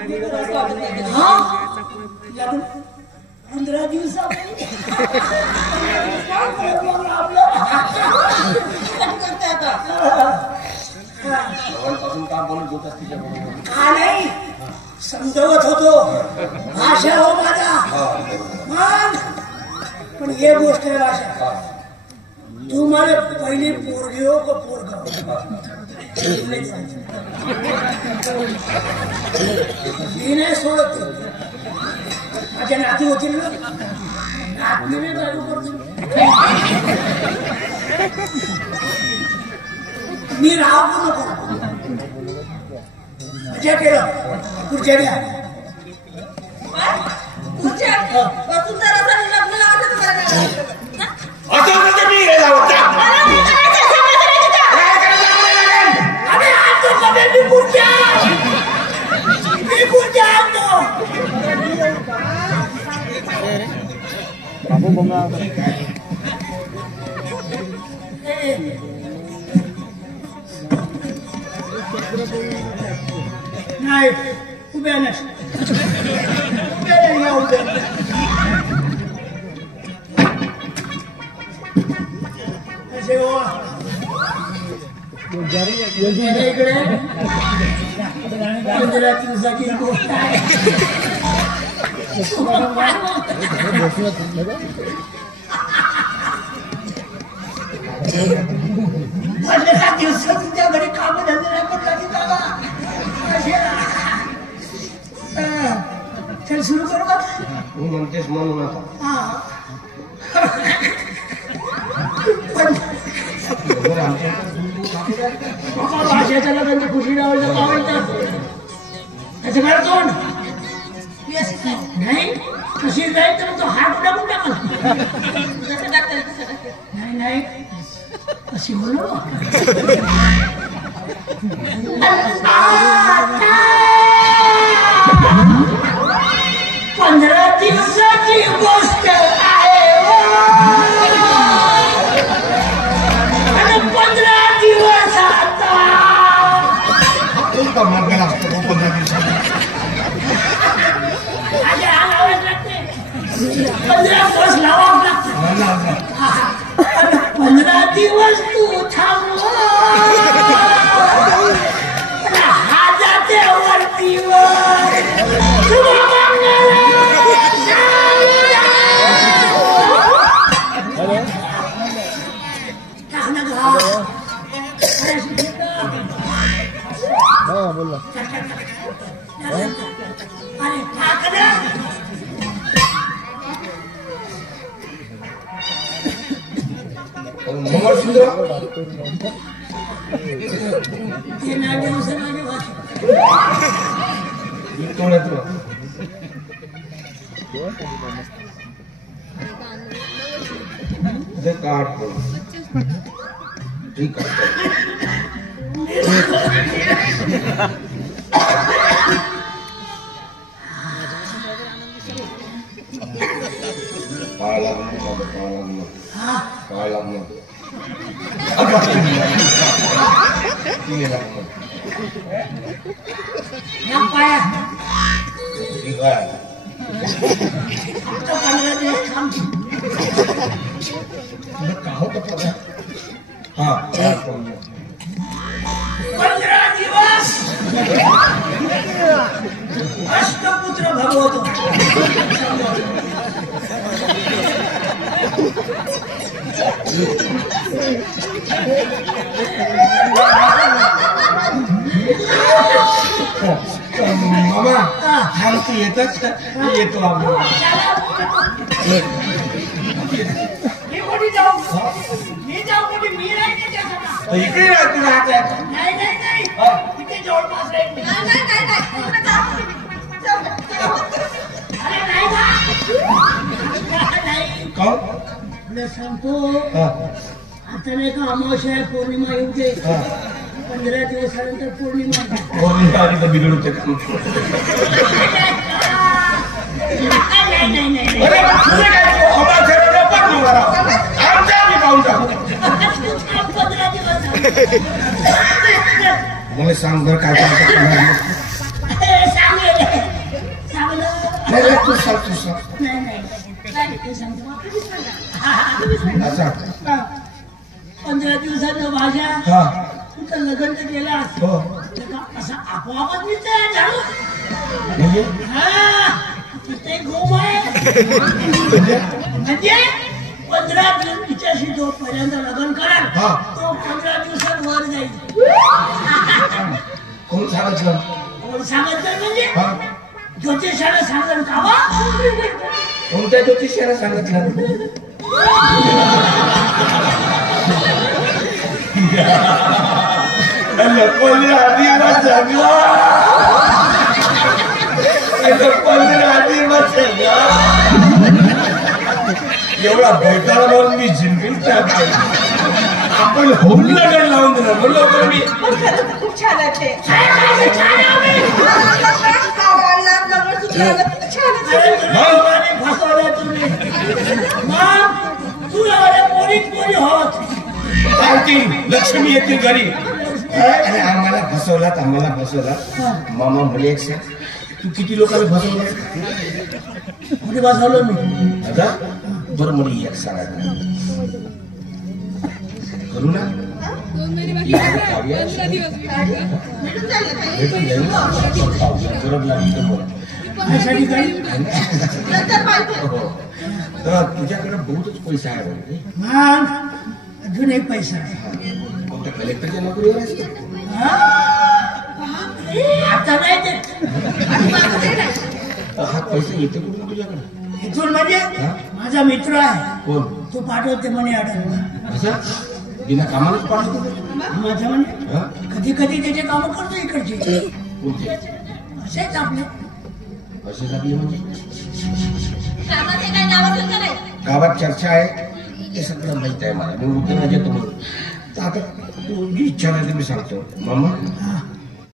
हा 15 दिवसापूर्वी का बोलत होता तिच्याबरोबर? का नाही समजवत होतो भाषा हो माझा मान पण हे गोष्ट आहे भाषा तू मला पहिली पोरगी हो का पोरगा मी नाही सोडत माझ्या नाती होतील ना नातनीने चालू करतो मी राहू नको मजा केलं खुर्च्या घ्या नाही उभ्या नाही इकडे 15 दिवसाची गोष्ट आहे 15 दिवसात तुझ्या घरी काम धंदे नाही चल सुरू करू का तू म्हणतेस म्हणून आता भाषेच्या लोकांची खुशी आवडतात त्याचं काय तोंड नाही कशी जाईल तर तो हात टाकून टाकला नाही नाही कशी बोलू 15 दिवसाची गोष्ट आहे आणि 15 दिवस आता कोणता मार्गाला असतो 15 दिवसात 15 दिवस लावावं लागतं 15 दिवस तू थांब हाताच्या वरतीवर बोल ठीक आहे अष्टपुत्र भगवतो मामा थांबतो येतच येतो इकडे राहतो सांगतो आता नाही का अमावस्या आहे पौर्णिमा येऊ दे 15 दिवसानंतर पौर्णिमा आली तर बिघडते मला सांग बरं काय नाही नाही, तू सांग तू सांग नाही नाही नाही, ते सांगतो. अच्छा 15 दिवसाचं भाषा हा तुझं लग्न तर केलास हो असा आपोआपच मी तयार झालो. म्हणजे हा तिथे घुम आहे म्हणजे 15 दिवसाशी जो पर्यंत लग्न कराल हा. तो 15 दिवसात वर जाईल. कोण सांगितलं कोण सांगितलं म्हणजे हा ज्योतिषाला सांगलं का बा? कोणत्या ज्योतिषाला सांगितलं पंधरा दिवस जगला 15 दिवस जगला एवढा बैठाला म्हणून मी जिंकून आपण होम लग्न लावून दिलं म्हणलो पण मी खूप छान आहे ते. अरे तुला फसवलं तुम्ही. मग तू एवढ्या पोरीत पोरी होत सांगतील लक्ष्मी येतील घरी अरे आम्हाला फसवलात मामा म्हणे एक सांग तू किती लोकांना फसवलं कुठे बसवलं मी आता बरं म्हणे एक सांगा करू ना गरज लागली तर बोला त्यासाठी काही तर तुझ्याकडे बहुतच पैसा आहे म्हणजे मग अजून एक पैसा आहे. कोणत्या कलेक्टरच्या नोकरीवर आहेस का? हा? आता नाही देत. हा पैसा येतो कुठून तुझ्याकडे इथून म्हणजे माझा मित्र आहे कोण तो पाठवते म्हणे अडक असं बिना कामालाच पाठवतो माझं म्हणजे हा? कधी कधी त्याचे काम करतो इकडचे कोणते असेच आपले असेच आपले म्हणजे कामाचे काय नावाचं नाही. गावात चर्चा आहे ते सगळं माहित आहे मला मी उद्या येतो म्हणून तर आता तुझी इच्छा नाही तर मी सांगतो मामा